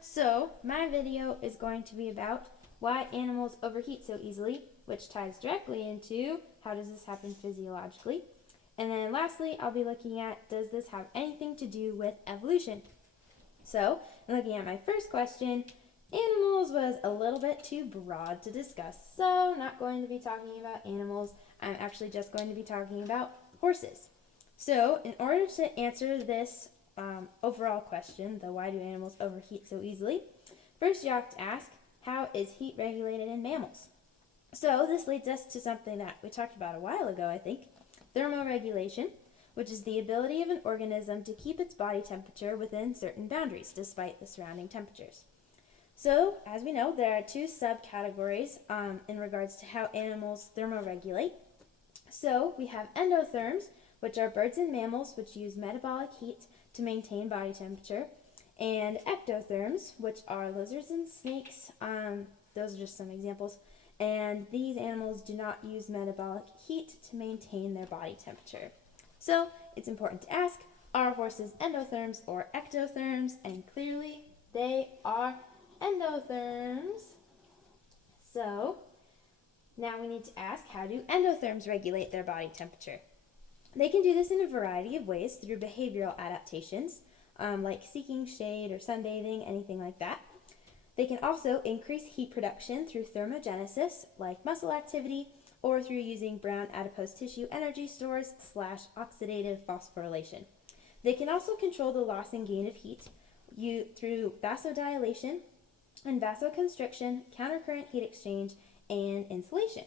So my video is going to be about why animals overheat so easily, which ties directly into how does this happen physiologically. And then lastly, I'll be looking at does this have anything to do with evolution? So, looking at my first question, animals was a little bit too broad to discuss, so not going to be talking about animals. I'm actually just going to be talking about horses. So, in order to answer this overall question, the why do animals overheat so easily, first you have to ask, how is heat regulated in mammals? So, this leads us to something that we talked about a while ago, I think, thermoregulation, which is the ability of an organism to keep its body temperature within certain boundaries despite the surrounding temperatures. So, as we know, there are two subcategories in regards to how animals thermoregulate. So, we have endotherms, which are birds and mammals which use metabolic heat to maintain body temperature, and ectotherms, which are lizards and snakes. Those are just some examples. And these animals do not use metabolic heat to maintain their body temperature. So it's important to ask, are horses endotherms or ectotherms? And clearly they are endotherms. So now we need to ask, how do endotherms regulate their body temperature? They can do this in a variety of ways through behavioral adaptations, like seeking shade or sunbathing, anything like that. They can also increase heat production through thermogenesis, like muscle activity, or through using brown adipose tissue energy stores / oxidative phosphorylation. They can also control the loss and gain of heat through vasodilation and vasoconstriction, countercurrent heat exchange, and insulation.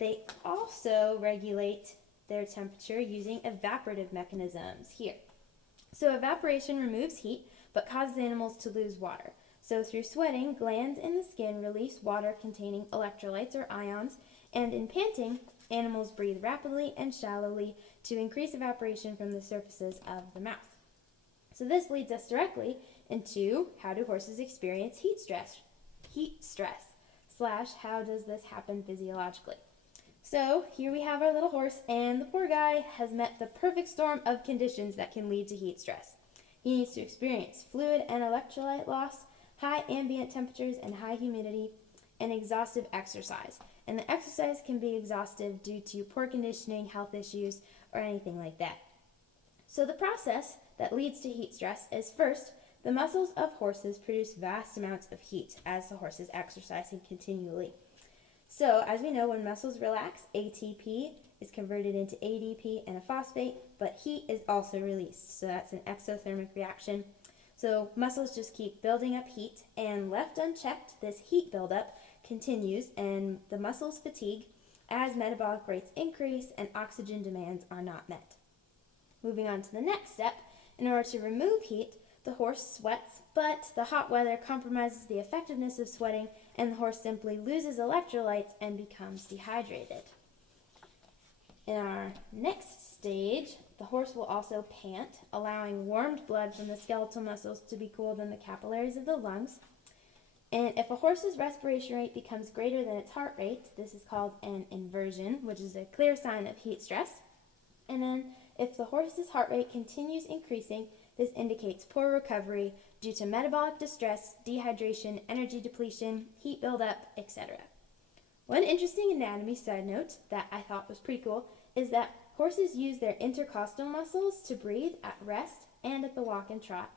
They also regulate their temperature using evaporative mechanisms here. So evaporation removes heat but causes animals to lose water. So through sweating, glands in the skin release water containing electrolytes or ions, and in panting, animals breathe rapidly and shallowly to increase evaporation from the surfaces of the mouth. So this leads us directly into how do horses experience heat stress / how does this happen physiologically? So here we have our little horse, and the poor guy has met the perfect storm of conditions that can lead to heat stress. He needs to experience fluid and electrolyte loss, high ambient temperatures and high humidity, and exhaustive exercise. And the exercise can be exhaustive due to poor conditioning, health issues, or anything like that. So the process that leads to heat stress is first, the muscles of horses produce vast amounts of heat as the horse is exercising continually. So, as we know, when muscles relax, ATP is converted into ADP and a phosphate, but heat is also released. So that's an exothermic reaction. So muscles just keep building up heat, and left unchecked, this heat buildup continues, and the muscles fatigue as metabolic rates increase and oxygen demands are not met. Moving on to the next step, in order to remove heat, the horse sweats, but the hot weather compromises the effectiveness of sweating, and the horse simply loses electrolytes and becomes dehydrated. In our next stage, the horse will also pant, allowing warmed blood from the skeletal muscles to be cooled in the capillaries of the lungs. And if a horse's respiration rate becomes greater than its heart rate, this is called an inversion, which is a clear sign of heat stress. And then if the horse's heart rate continues increasing, this indicates poor recovery due to metabolic distress, dehydration, energy depletion, heat buildup, etc. One interesting anatomy side note that I thought was pretty cool is that horses use their intercostal muscles to breathe at rest and at the walk and trot.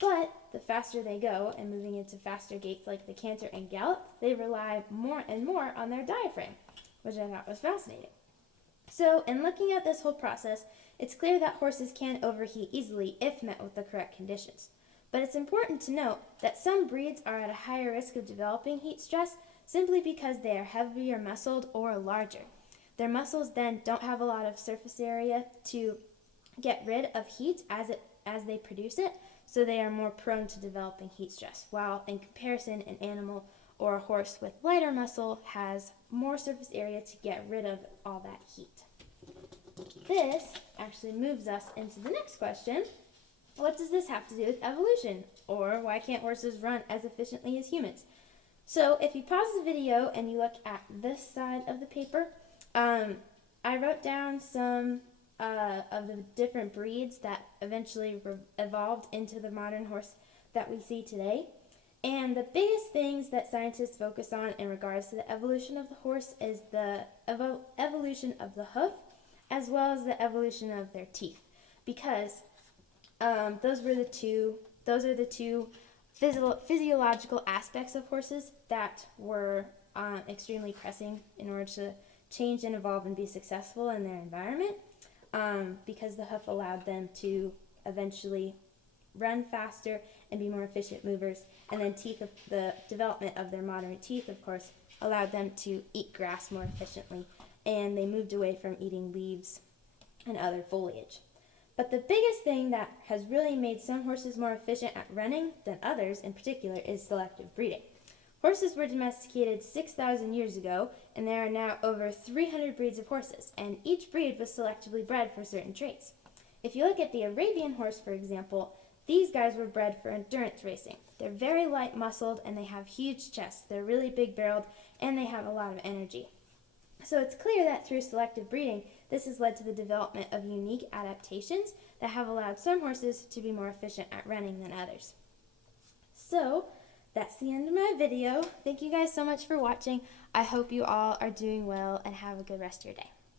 But the faster they go, and moving into faster gaits like the canter and gallop, they rely more and more on their diaphragm, which I thought was fascinating. So, in looking at this whole process, it's clear that horses can overheat easily if met with the correct conditions. But it's important to note that some breeds are at a higher risk of developing heat stress simply because they are heavier muscled or larger. Their muscles then don't have a lot of surface area to get rid of heat as they produce it, so they are more prone to developing heat stress, while in comparison an animal or a horse with lighter muscle has more surface area to get rid of all that heat. This actually moves us into the next question. What does this have to do with evolution? Or why can't horses run as efficiently as humans? So if you pause the video and you look at this side of the paper, I wrote down some of the different breeds that eventually evolved into the modern horse that we see today. And the biggest things that scientists focus on in regards to the evolution of the horse is the evolution of the hoof, as well as the evolution of their teeth, because those are the two physiological aspects of horses that were extremely pressing in order to change and evolve and be successful in their environment, because the hoof allowed them to eventually run faster and be more efficient movers, and then the development of their modern teeth, of course, allowed them to eat grass more efficiently, and they moved away from eating leaves and other foliage. But the biggest thing that has really made some horses more efficient at running than others in particular is selective breeding. Horses were domesticated 6,000 years ago, and there are now over 300 breeds of horses, and each breed was selectively bred for certain traits. If you look at the Arabian horse, for example, these guys were bred for endurance racing. They're very light muscled and they have huge chests. They're really big barreled and they have a lot of energy. So it's clear that through selective breeding, this has led to the development of unique adaptations that have allowed some horses to be more efficient at running than others. So that's the end of my video. Thank you guys so much for watching. I hope you all are doing well and have a good rest of your day.